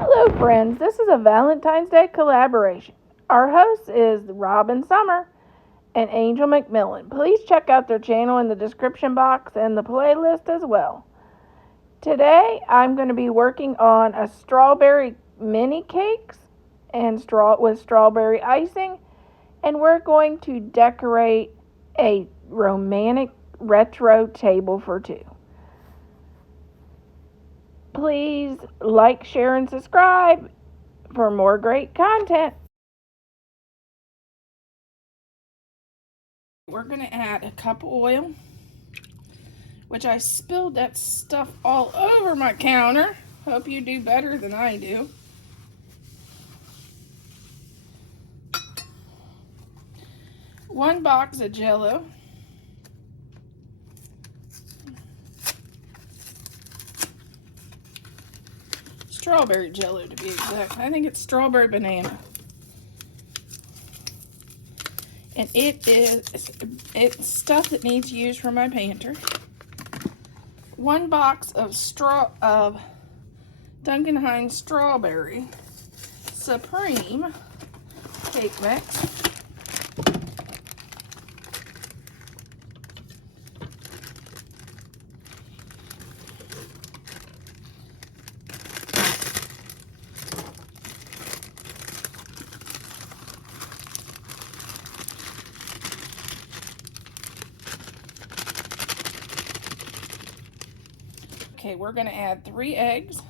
Hello, friends. This is a Valentine's Day collaboration. Our host is Robin Summer and Angel McMillan. Please check out their channel in the description box and the playlist as well. Today, I'm going to be working on a strawberry mini cakes and with strawberry icing, and we're going to decorate a romantic retro table for two. Please like, share, and subscribe for more great content. We're going to add a cup of oil, which I spilled that stuff all over my counter. Hope you do better than I do. One box of Jell-O. Strawberry Jell-O to be exact. I think it's strawberry banana. And it's stuff that needs use for my pantry. One box of Duncan Hines Strawberry Supreme cake mix. Okay, we're going to add 3 eggs.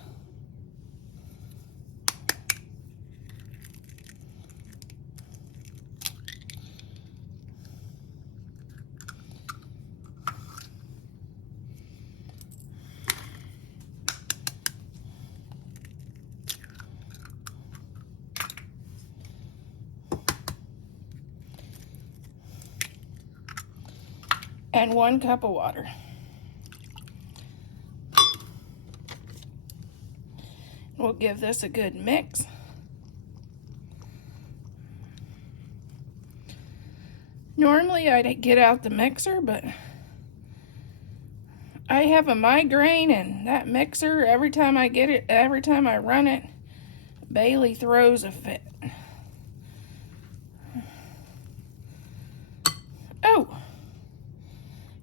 And 1 cup of water. We'll give this a good mix. Normally I'd get out the mixer, but I have a migraine, and that mixer, every time I run it, Bailey throws a fit. Oh,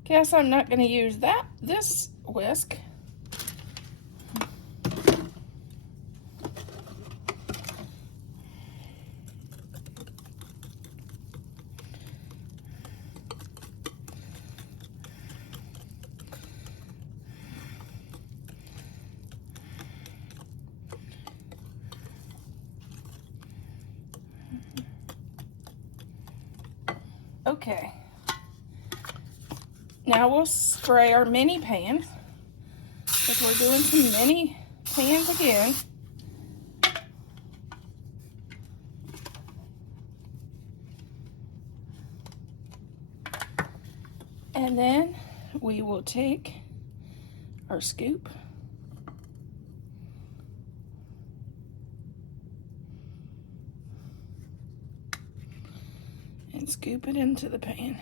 guess I'm not going to use this whisk. Okay, now we'll spray our mini pan, because we're doing some mini pans again. And then we will take our scoop and scoop it into the pan.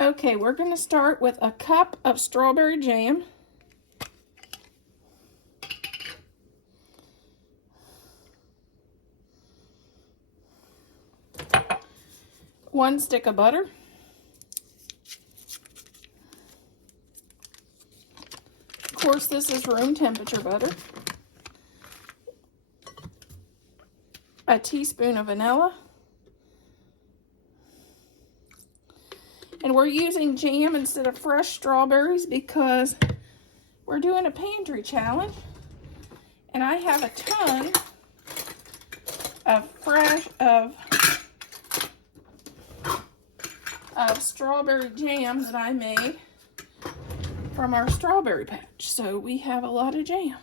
Okay, we're going to start with a cup of strawberry jam. One stick of butter. Of course, this is room temperature butter. A teaspoon of vanilla. And we're using jam instead of fresh strawberries because we're doing a pantry challenge. And I have a ton of strawberry jam that I made from our strawberry patch. So we have a lot of jam.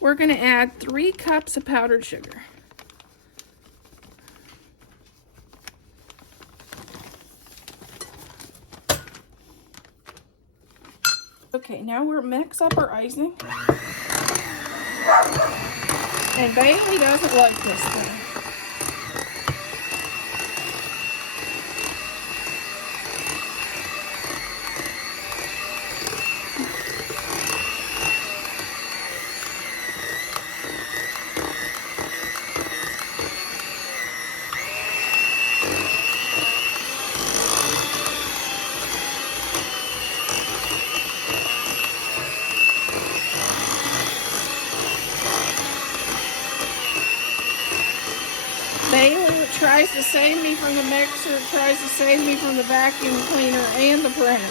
We're going to add 3 cups of powdered sugar. Okay, now we'll mix up our icing. And Bailey doesn't like this thing. Bailey tries to save me from the mixer, tries to save me from the vacuum cleaner and the printer.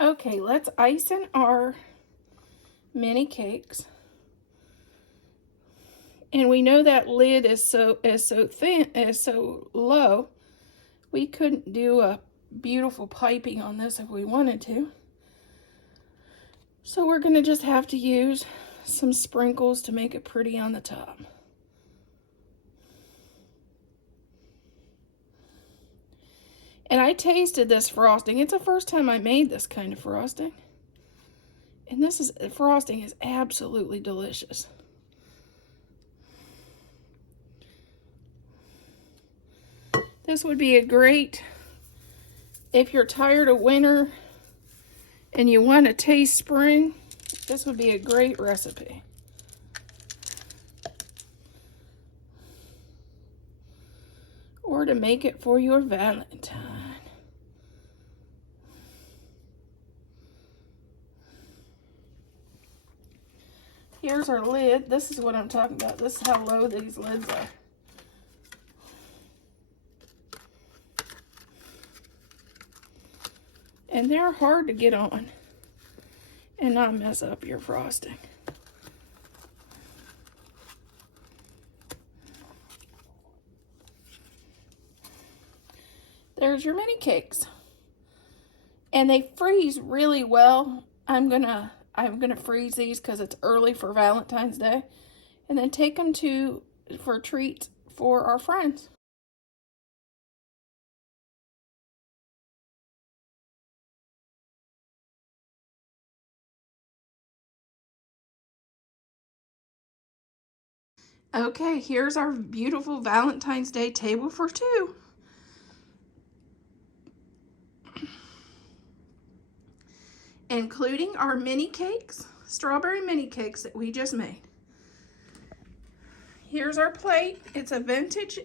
Okay, let's ice in our mini cakes. And we know that lid is so thin, is so low. We couldn't do a beautiful piping on this if we wanted to. So we're gonna just have to use some sprinkles to make it pretty on the top. And I tasted this frosting. It's the first time I made this kind of frosting. And this frosting is absolutely delicious. This would be a great, if you're tired of winter and you want to taste spring, this would be a great recipe. Or to make it for your Valentine. Here's our lid. This is what I'm talking about. This is how low these lids are. And they're hard to get on and not mess up your frosting. There's your mini cakes. And they freeze really well. I'm gonna freeze these because it's early for Valentine's Day. And then take them for treats for our friends. Okay, here's our beautiful Valentine's Day table for two. Including our mini cakes, strawberry mini cakes that we just made. Here's our plate. It's a vintage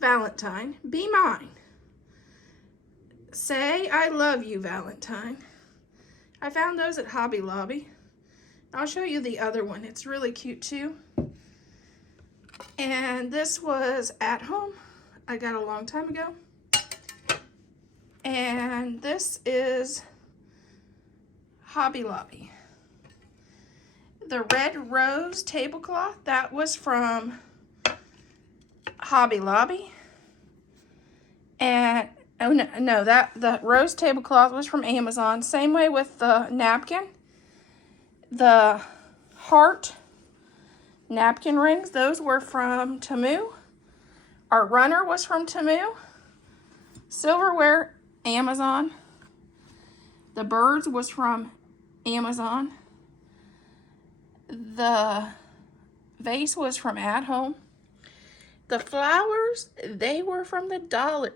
Valentine. Be mine. Say I love you, Valentine. I found those at Hobby Lobby. I'll show you the other one. It's really cute too. And this was at home. I got a long time ago. And this is Hobby Lobby. The red rose tablecloth, that was from Hobby Lobby. And oh no, the rose tablecloth was from Amazon. Same way with the napkin. The heart napkin rings, those were from Temu. Our runner was from Temu. Silverware, Amazon. The birds was from Amazon. The vase was from At Home. The flowers, they were from the dollar.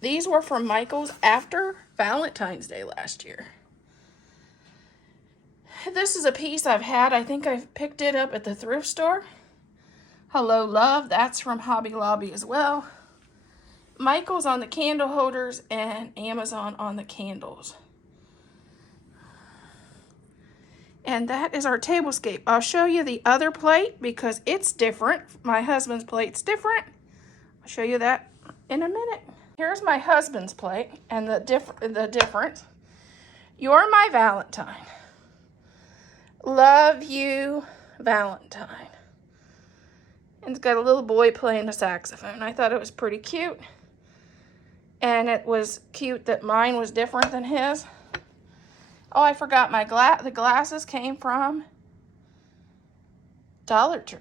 These were from Michael's after Valentine's Day last year. This is a piece I've had. I think I've picked it up at the thrift store. Hello Love, that's from Hobby Lobby as well. Michael's on the candle holders and Amazon on the candles. And that is our tablescape. I'll show you the other plate because it's different. My husband's plate's different. I'll show you that in a minute. Here's my husband's plate and the difference. You're my Valentine. Love you, Valentine. And it's got a little boy playing a saxophone. I thought it was pretty cute. And it was cute that mine was different than his. Oh, I forgot the glasses came from Dollar Tree.